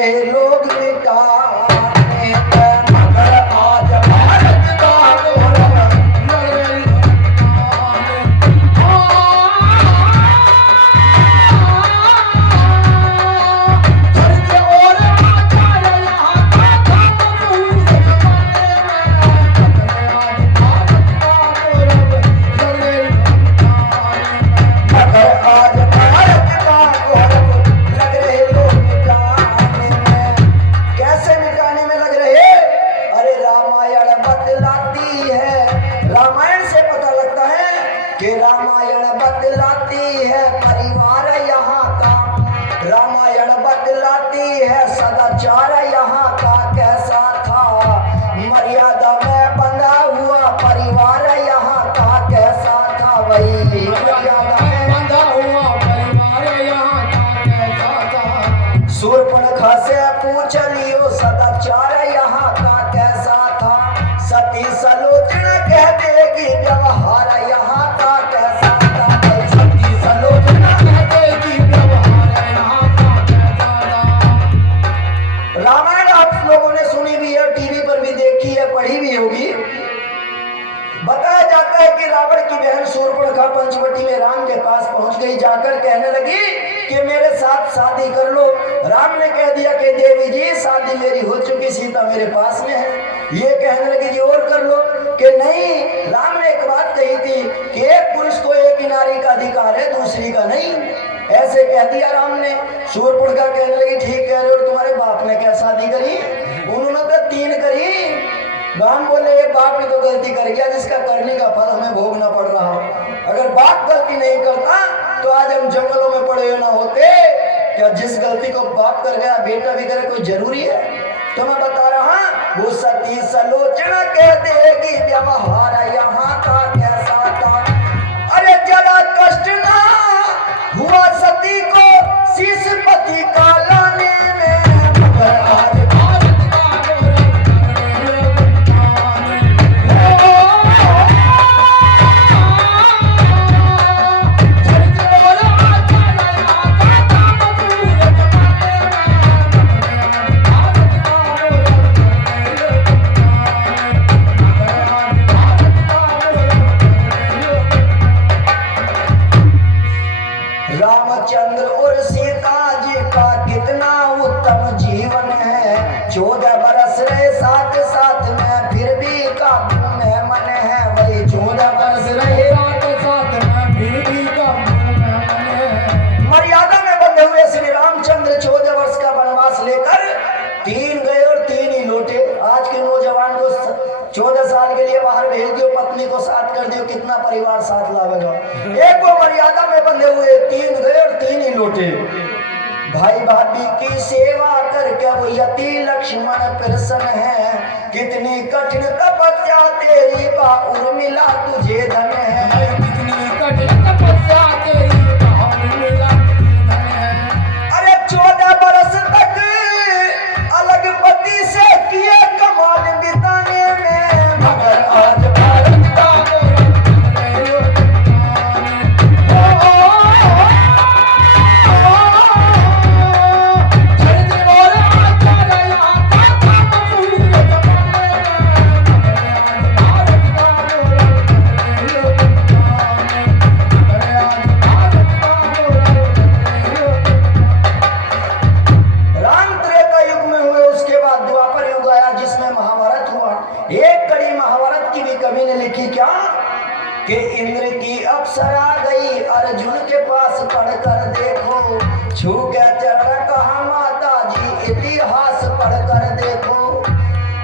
रहे लोग मिटाने में, मगर आज भारत का गौरव लग रहे कि रामायण बदलाती है परिवार यहाँ का, रामायण बदलाती है सदाचार यहाँ का कैसा था, मर्यादा में बंधा हुआ परिवार यहाँ का कैसा था, वही मर्यादा में बंधा हुआ परिवार यहाँ का कैसा था। शूर्पणखा से पूछ लियो सदाचार यहाँ का कैसा था, सती सलोचना कह देगी व्यवहार यहाँ शूर्पणखा पंचवटी में राम के पास पहुंच गई, जाकर कहने लगी कि मेरे साथ शादी कर लो। राम ने कह दिया कि देवी जी शादी मेरी हो चुकी, सीता मेरे पास में है। ये कहने लगी जी और कर लो, कि नहीं, राम ने एक बात कही थी कि एक पुरुष को एक ही नारी का अधिकार है, दूसरी का नहीं, ऐसे कह दिया राम ने। शूर्पणखा कहने लगी ठीक कह रहे हो, तुम्हारे बाप ने क्या शादी करी? उन्होंने तो 3 करी। राम बोले ये बाप ने तो गलती कर गया, जिसका करने का फल हमें भोगना पड़ रहा हो। अगर बाप गलती नहीं करता तो आज हम जंगलों में पड़े ना होते। क्या जिस गलती को बाप कर गया बेटा भी करे कोई जरूरी है? तो मैं बता रहा, वो सती सलोचना कह देगी व्यवहार यहाँ का कैसा था। अरे जरा कष्ट ना हुआ सती को शीशपति का लाने में, मगर आज रामचंद्र और सीता जी का कितना उत्तम जीवन है। 14 बरस रहे साथ साथ में, फिर भी काबू में मन है, वही 14 बरस रहे साथ साथ में, फिर भी काबू में मन है। मर्यादा में बंधे हुए श्री रामचंद्र 14 वर्ष का वनवास लेकर 3 गए और 3 ही लौटे। आज के नौजवान को 14 साल के लिए बाहर भेज दियो, पत्नी को साथ कर दियो, कितना परिवार साथ लावेगा? एक वो मर्यादा में बंधे हुए 3 गए और 3 ही लौटे। भाई भाभी की सेवा करके वो यति लक्ष्मण प्रसन्न है, कितनी कठिन तपस्या तेरी बा उर्मिला तुझे धन है, कितनी कठिन तपस्या तेरी बा उर्मिला तुझे धन है। अरे 14 बरस तक अलग पति से किए कमाल बिताने में, मगर आज भारत का कि इंद्र की अप्सरा गई अर्जुन के पास पढ़कर देखो, छू के चरण कहा माता जी इतिहास पढ़कर देखो।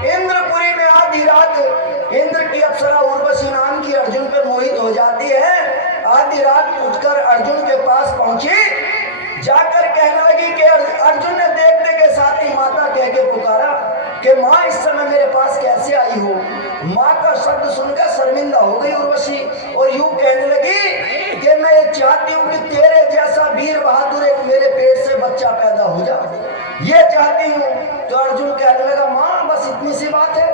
इंद्रपुरी में आधी रात इंद्र की अप्सरा उर्वशी नाम की अर्जुन पे मोहित हो जाती है। आधी रात उठकर अर्जुन के पास पहुंची, जाकर कहने लगी कि अर्जुन ने देखने के साथ ही माता कह के पुकारा कि माँ इस समय मेरे पास कैसे आई हो। माँ का शब्द सुनकर शर्मिंदा हो गई उर्वशी और यूं कहने लगी कि मैं ये चाहती हूँ कि तेरे जैसा वीर बहादुर एक मेरे पेट से बच्चा पैदा हो जाए, ये चाहती हूँ। तो अर्जुन कहने लगा माँ बस इतनी सी बात है,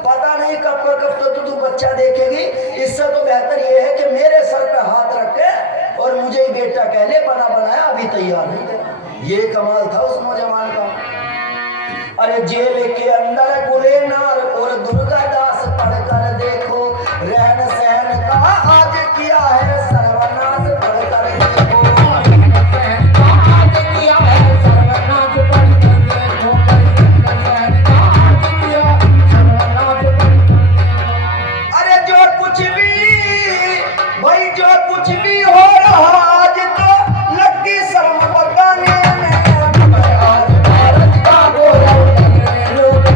पता नहीं कब का कब तो तू बच्चा देखेगी, इससे तो बेहतर ये है कि मेरे सर पे हाथ रख के और मुझे ही बेटा कह ले, बना बनाया अभी तैयार नहीं। ये कमाल था उस नौजवान का। अरे जेल के अंदर गुलेनार और दुर्गा दास पढ़कर देखो, रहन सहन का आज किया है सर्वनाश पढ़कर देखो। अरे जो कुछ भी भाई जो कुछ भी हो रहा आज तो लगी शर्म बताने में। आज भारत का गौरव लगे लोग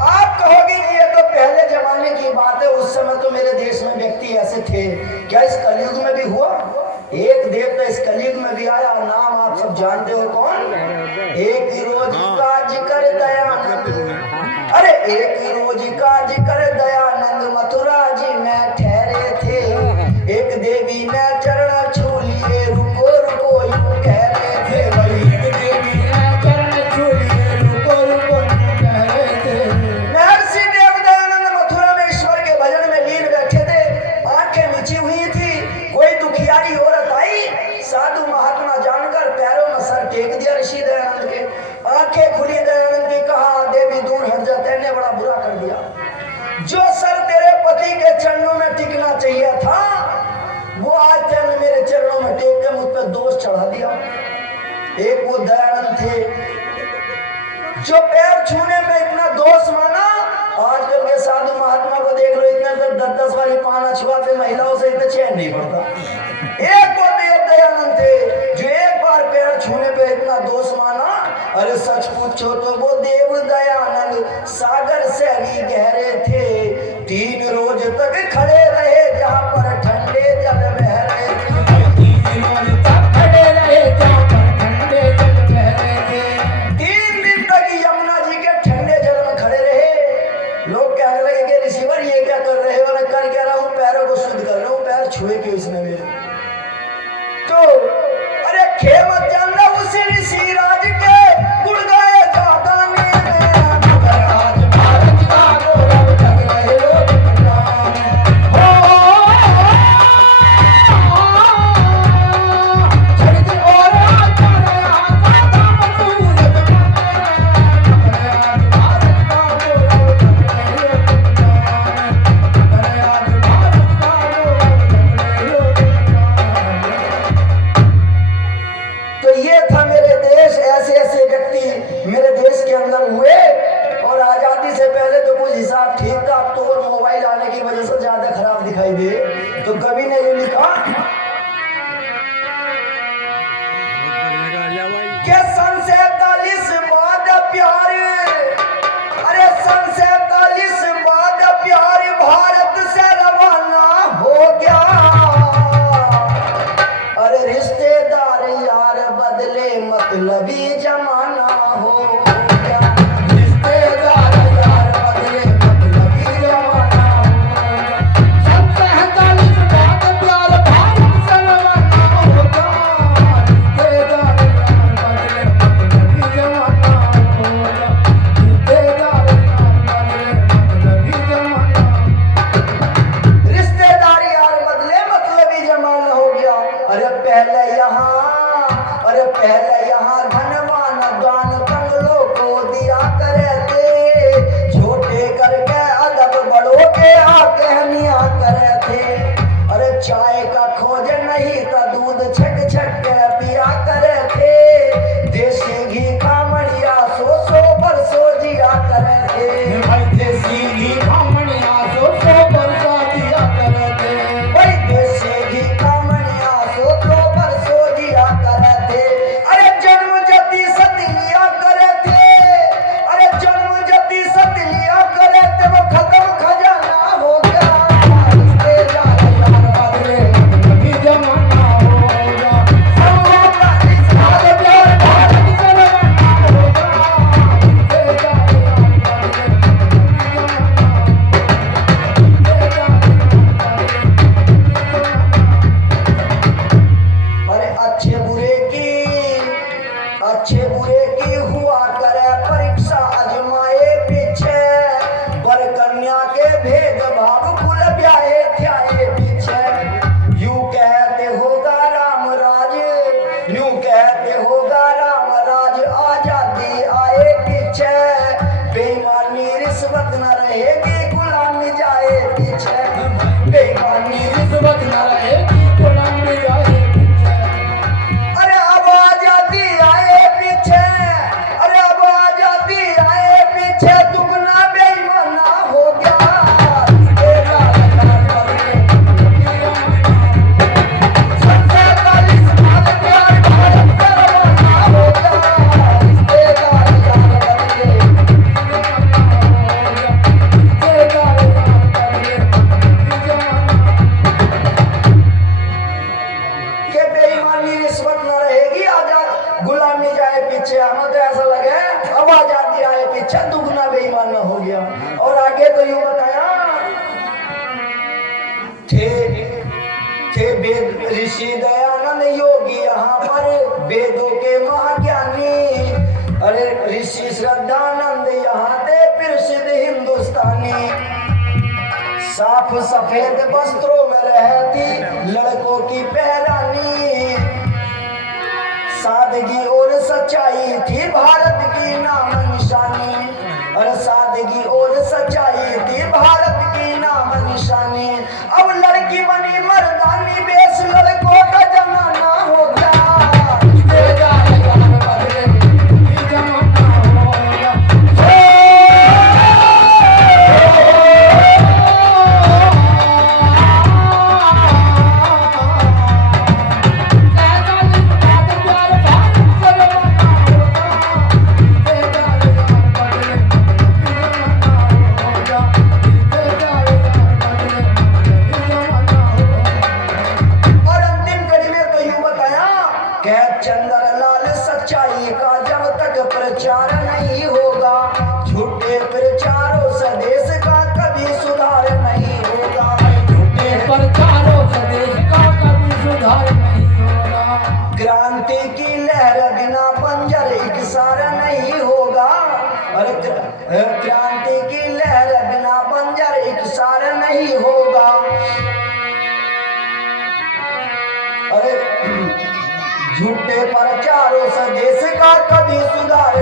आप कहोगे कि ये तो पहले जमाने की बात है, उस समय तो मेरे देश में व्यक्ति ऐसे थे। क्या इस कलयुग में भी हुआ? एक देवता इस कलयुग में भी आया, नाम आप सब जानते हो कौन? एक रोज का जिक्र दयानंद। अरे एक रोज का जिक्र दयानंद मथुरा जी में ठहरे थे। एक देवी ने चरण छू लिए, रुको रुको यूं कह रहे थे। भाई एक देवी ने चरण छू लिए, रुको रुको यूं कह रहे थे। महर्षि देव दयानंद मथुरा में ईश्वर के भजन में लीन बैठे थे। आंखें मिची हुई थी। कोई दुखियारी औरत आई, साधु महात्मा जानकर पैरों में सर टेक दिया ऋषि दयानंद के। आंखें खुली दयानंद की, कहा देवी दूर हट जा, तेने बड़ा बुरा कर दिया। जो सर तेरे पति के चरणों में टिकना चाहिए था वो आज तेने मेरे चरणों में टेक के मुझ पर दोष चढ़ा दिया। एक वो दयानंद थे जो पैर छूने में इतना दोष माना। आजकल के साधु महात्मा को देख लो, इतना तो 10-10 वाली पाना छुआते महिलाओं से इतना चैन नहीं पड़ता। एक वो देव दयानंद थे जो एक बार पैर छूने पे इतना दोष माना। अरे सच पूछो तो वो देव दयानंद सागर से भी गहरे थे। 3 रोज तक खड़े रहे जहाँ पर ठंडे जल बह रहे थे। 3 रोज तक खड़े रहे जहाँ पर ठंडे जल बह रहे थे। 3 दिन तक यमुना जी के ठंडे जल में खड़े रहे। लोग कहने लगे कि ऋषिवर ये क्या कर रहे हो? मैं कर क्या रहा हूँ? पैरों को शुद्ध कर रहा हूँ। पैर छुए क्यों इसने मेरे? तो अरे खेमत चंद्र उस ऋषि राज के गुण गाए जाता ने। आज भारत का गौरव जग रहे लोग हो। जगत और आता नया आता मसूरत भारत का गौरव जग रहे लोग। तो ये था मेरे देश, ऐसे ऐसे व्यक्ति मेरे देश के अंदर हुए। और आजादी से पहले तो कुछ हिसाब ठीक था, अब तो और मोबाइल आने की वजह से ज्यादा खराब दिखाई दे। तो कवि ने ये लिखा कि सन 47 बाद प्यार, अरे सन 47 बाद प्यार भारत से रवाना हो गया। अरे रिश्तेदार यार बदले मतलबी जमाना हो गया। रिश्तेदार यार बदले मतलबी जमाना हो गया। सन 47 आगे तो यूं बताया, थे वेद ऋषि दयानंद योगी यहाँ पर वेदों के महाज्ञानी। अरे ऋषि श्रद्धानंद यहाँ थे प्रसिद्ध हिंदुस्तानी। साफ सफेद वस्त्रों में रहती लड़कों की पहरानी। सादगी और सच्चाई थी भारत की नाम निशानी। और सादगी और सच्चाई थी भारत की नाम निशानी। अब लड़की बनी मर्दानी बेस, लड़कों का जमाना हो गया। चंद्रलाल सच्चाई का जब तक प्रचार नहीं होगा, झूठे प्रचारों से देश का कभी सुधार नहीं होगा। झूठे प्रचारों से देश का कभी सुधार नहीं होगा। क्रांति की लहर बिना बंजर इकसार नहीं होगा। और क्रांति की लहर बिना बंजर इकसार नहीं होगा। अरे झूठे प्रचारों से देश का कभी सुधार